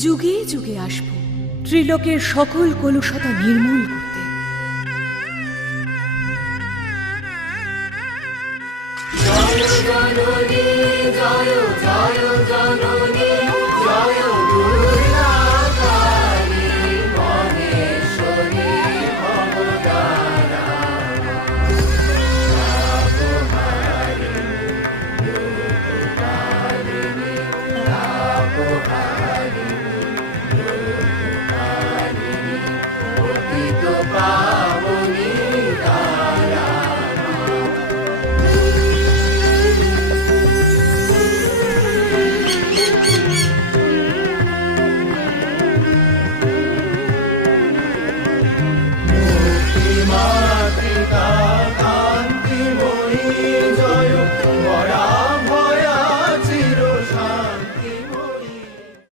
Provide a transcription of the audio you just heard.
যুগে যুগে আসব ত্রিলোকের সকল কলুষতা নির্মূল করতে। জয় জননী জয় জয় জননী জয়